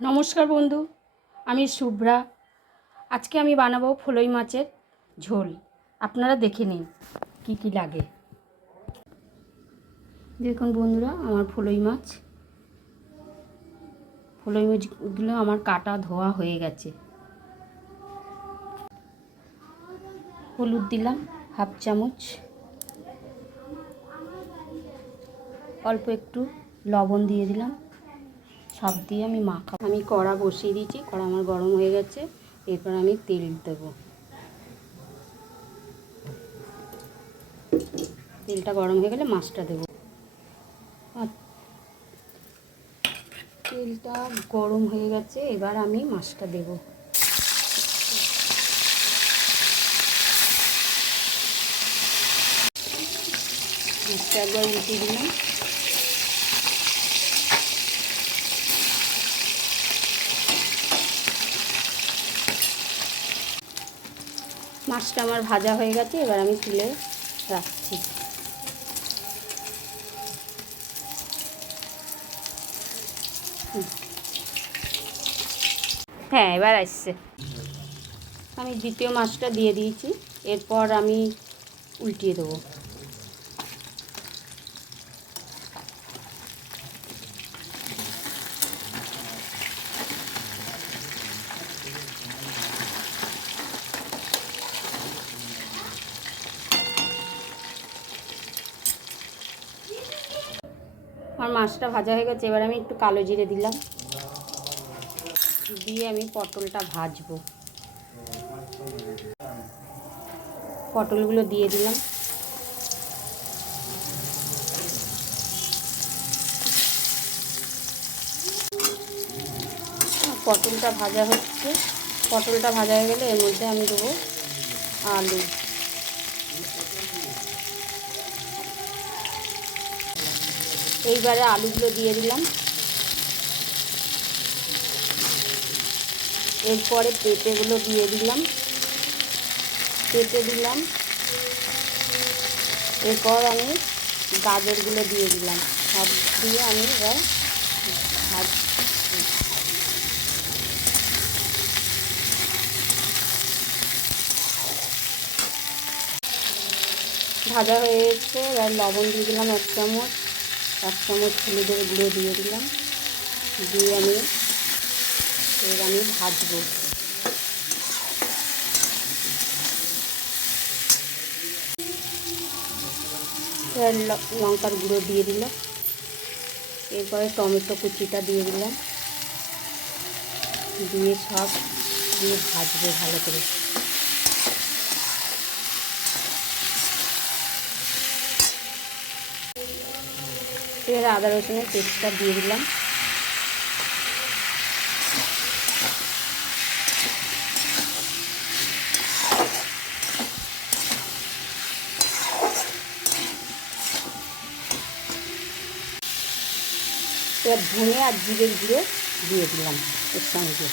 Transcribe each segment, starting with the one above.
নমস্কার বন্ধু, আমি শুভ্রা। আজকে আমি বানাবো ফলই মাছের ঝোল। আপনারা দেখে নিন কি কি লাগে। দেখুন বন্ধুরা, আমার ফলই মাছগুলো আমার কাটা ধোয়া হয়ে গেছে। হলুদ দিলাম হাফ চামচ, অল্প একটু লবণ দিয়ে দিলাম। সব দিয়ে আমি মাখাবো। আমি কড়া বসিয়ে দিয়েছি, কড়া আমার গরম হয়ে গেছে। এরপর আমি তেল দেবো। তেলটা গরম হয়ে গেলে মাছটা দেবো। তেলটা গরম হয়ে গেছে, এবার আমি মাছটা দেব। মাছটা একবার উল্টে দিলাম। মাছটা আমার ভাজা হয়ে গেছে, এবার আমি তুলে রাখছি। হ্যাঁ, এবার আসছে। আমি দ্বিতীয় মাছটা দিয়ে দিয়েছি, এরপর আমি উল্টিয়ে দেবো। আমার মাছটা ভাজা হয়ে গেছে, এবার আমি একটু কালো জিরে দিলাম, দিয়ে আমি পটলটা ভাজবো। পটলগুলো দিয়ে দিলাম। পটলটা ভাজা হচ্ছে। পটলটা ভাজা হয়ে গেলে এর মধ্যে আমি দেবো আলু। এইবারে আলুগুলো দিয়ে দিলাম। এরপরে পেঁপেগুলো দিয়ে দিলাম, পেঁপে দিলাম। এরপর আমি গাজরগুলো দিয়ে দিলাম। সব দিয়ে আমি এবার ভাজা হয়ে গেছে। এবার লবণ দিয়ে দিলাম এক চামচ হলুদের গুঁড়ো দিয়ে দিলাম, দিয়ে আমি ভাজবো। এবার লঙ্কার গুঁড়ো দিয়ে দিলাম। এরপরে টমেটো কুচিটা দিয়ে দিলাম, দিয়ে সব দিয়ে ভাজবো ভালো করে। এবার আদা রসুনের পেস্টটা দিয়ে দিলাম। এবার ধনে আর জিরের গুঁড়ো দিয়ে দিলাম এর সঙ্গে।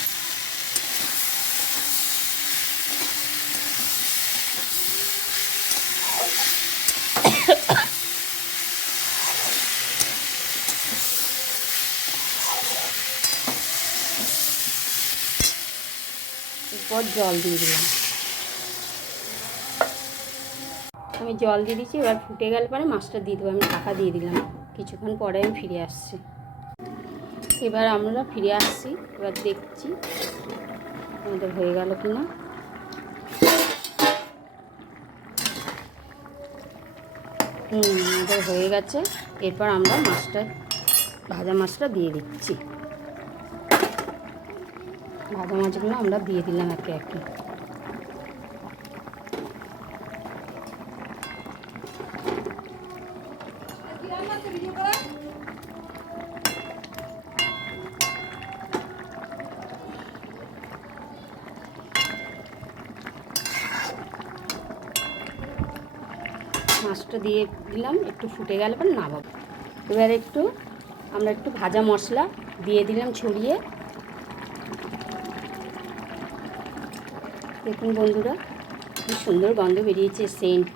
এরপর জল দিয়ে দিলাম। আমি জল দিয়ে দিচ্ছি, এবার ফুটে গেলে পরে মাছটা দিয়ে দেবো। আমি ঢাকা দিয়ে দিলাম। কিছুক্ষণ পরে আমি ফিরে আসছি। এবার আমরা ফিরে আসছি, এবার দেখছি আমাদের হয়ে গেল কি না। আমাদের হয়ে গেছে। এরপর আমরা ভাজা মাছটা দিয়ে দিচ্ছি। ভাজা মাছগুলো আমরা দিয়ে দিলাম একে একে। মাছটা দিয়ে দিলাম, একটু ফুটে গেলে পর নামাবো। এবার আমরা একটু ভাজা মশলা দিয়ে দিলাম ছড়িয়ে। দেখুন বন্ধুরা, কি সুন্দর গন্ধ বেরিয়েছে, সেন্ট।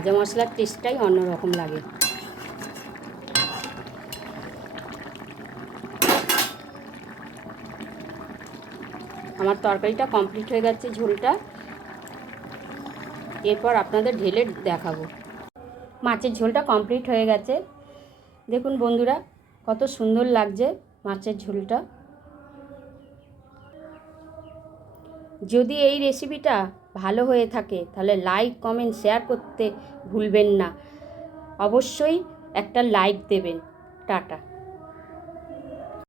ভাজা মশলার টেস্টটাই অন্যরকম লাগে। আমার তরকারিটা কমপ্লিট হয়ে গেছে, ঝোলটা। এরপর আপনাদের ঢেলে দেখাবো। মাছের ঝোলটা কমপ্লিট হয়ে গেছে। দেখুন বন্ধুরা, কত সুন্দর লাগছে মাছের ঝোলটা। যদি এই রেসিপিটা ভালো হয়ে থাকে তাহলে লাইক, কমেন্ট, শেয়ার করতে ভুলবেন না। অবশ্যই একটা লাইক দেবেন। টাটা।